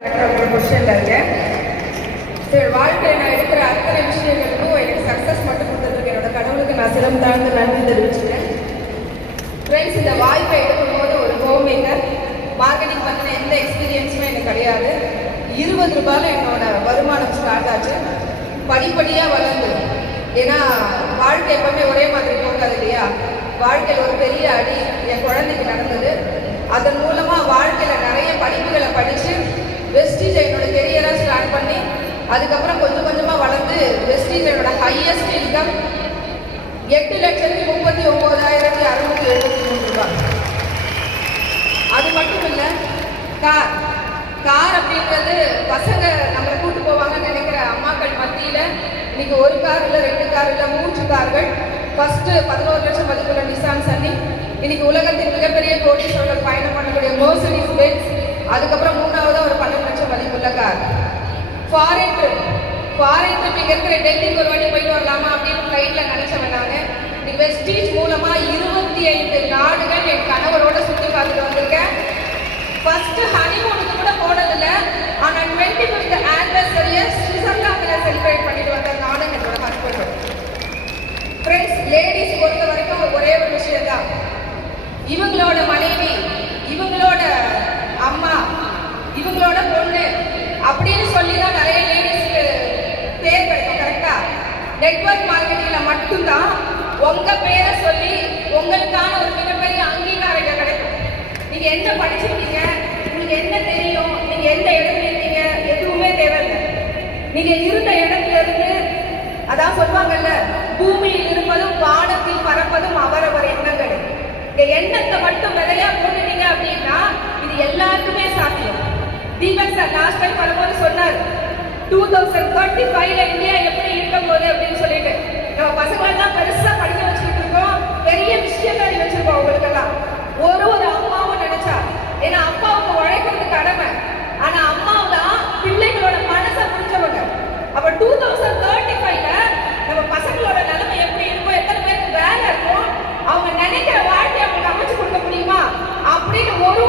பொசிஷன்ல இருக்கேன். சரி, வாழ்க்கையில் நான் எடுக்கிற அத்தனை விஷயங்களுக்கும் எனக்கு சக்ஸஸ் மட்டும் கொடுத்துருக்கு என்னோட கடவுளுக்கு நான் சிரம் தாழ்ந்து நன்றி தெரிவிச்சுட்டேன். ஃப்ரெண்ட்ஸ், இந்த வாய்ப்பை எடுக்கும்போது ஒரு ஹோம் மேக்கர் மார்க்கெட்டிங் பற்றின எந்த எக்ஸ்பீரியன்ஸுமே எனக்கு கிடையாது. 20 ரூபாயில் என்னோட வருமானம் ஸ்டார்ட் ஆச்சு. படிப்படியாக வளர்ந்து, ஏன்னா வாழ்க்கை எப்பவுமே ஒரே மாதிரி போகாது இல்லையா. வாழ்க்கையில் ஒரு பெரிய அடி என் குழந்தைக்கு நடந்தது. அதன் மூலமாக வாழ்க்கையில் நிறைய படிப்புகளை படித்து வெஸ்டீஜ் என்னோட கெரியராக ஸ்டார்ட் பண்ணி அதுக்கப்புறம் கொஞ்சம் கொஞ்சமாக வளர்ந்து வெஸ்டீஜ் என்னோட ஹையஸ்ட் இன்கம் 8,39,673 ரூபாய். அது மட்டும் இல்லை, கார் அப்படின்றது பசங்க நம்மளை கூட்டு போவாங்கன்னு நினைக்கிற அம்மாக்கள் மத்தியில் இன்னைக்கு ஒரு கார் இல்லை, 2 கார் இல்லை, 3 கார்கள். ஃபர்ஸ்ட் 11 லட்சம் மதிப்புள்ள நிசான் சன்னி, இன்னைக்கு உலகத்தின் மிகப்பெரிய கோடீஸ்வரர்கள் பயணம் பண்ணக்கூடிய மெர்சிடிஸ் பென்ஸ், அதுக்கப்புறம் 3வது ஒரு 12 லட்சம் மதிப்புள்ள கார். ஃபாரின் ட்ரிப் இங்கே இருக்கிற டெல்லிக்கு ஒரு வாட்டி போயிட்டு வரலாமா அப்படின்னு ஃப்ளைட்ல நினைச்சவன் நாங்க. இன்னைக்கு வெஸ்டீஜ் மூலமா 25 நாடுகள் என் கணவரோட சுற்றி பார்த்துட்டு வந்திருக்கேன். ஃபர்ஸ்ட் ஹனிமூனுக்கு கூட போனதில்ல, ஆனா 25th ஆனிவர்சரியை சுவிட்சர்லாந்துல செலிப்ரேட் பண்ணிட்டு வந்த நானும் என்னோட ஹஸ்பண்டும். ஃப்ரெண்ட்ஸ், லேடிஸ் பொறுத்த வரைக்கும் ஒரே ஒரு விஷயம் தான், இவங்களோட மனைவி, இவங்களோட அம்மா, இவங்களோட பொண்ணு அப்படின்னு சொல்லி தான் நிறைய லேடிஸ்க்கு பேர் கிடைக்கும். கரெக்டா? நெட்வொர்க் மார்க்கெட்டிங்ல மட்டும்தான் உங்க பேரை சொல்லி உங்களுக்கான ஒரு மிகப்பெரிய அங்கீகாரம் கிடைக்கும். நீங்க என்ன படிச்சிருக்கீங்க, உங்களுக்கு என்ன தெரியும், நீங்க எந்த இடத்துல இருக்கீங்க, எதுவுமே தேவையில்லை. நீங்க இருந்த இடத்துல இருந்து, அதான் சொல்லுவாங்கல்ல, பூமியில் இருப்பதும் வானத்தில் பறப்பதும் அவரவர் எண்ணங்கள். இந்த எண்ணத்தை மட்டும் விதையா போட்டுட்டீங்க அப்படின்னா இது எல்லாருக்குமே சாத்தியம். தீபக் சார் லாஸ்ட் டைம் வரும்போது சொன்னார், 2035ல இந்தியா எப்படி இருக்கும் போது அப்படின்னு சொல்லிட்டு. நம்ம பசங்களெல்லாம் பெருசா படிக்க வச்சுக்கிட்டு இருக்கோம், பெரிய விஷயங்கள் வச்சிருக்கோம் உங்களுக்கெல்லாம். ஒரு அம்மாவும் நினைச்சா, ஏன்னா அப்பாவுக்கு உழைக்கிறது கடமை, ஆனா அம்மாவும் தான் பிள்ளைகளோட மனசை புரிஞ்சவங்க. அப்ப 2035ல நம்ம பசங்களோட நிலைமை எப்படி இருக்கும், எத்தனை பேருக்கு வேலை இருக்கும், அவங்க நினைக்கிற வாழ்க்கையை அவங்களுக்கு அமைச்சு கொடுக்க முடியுமா அப்படின்னு ஒரு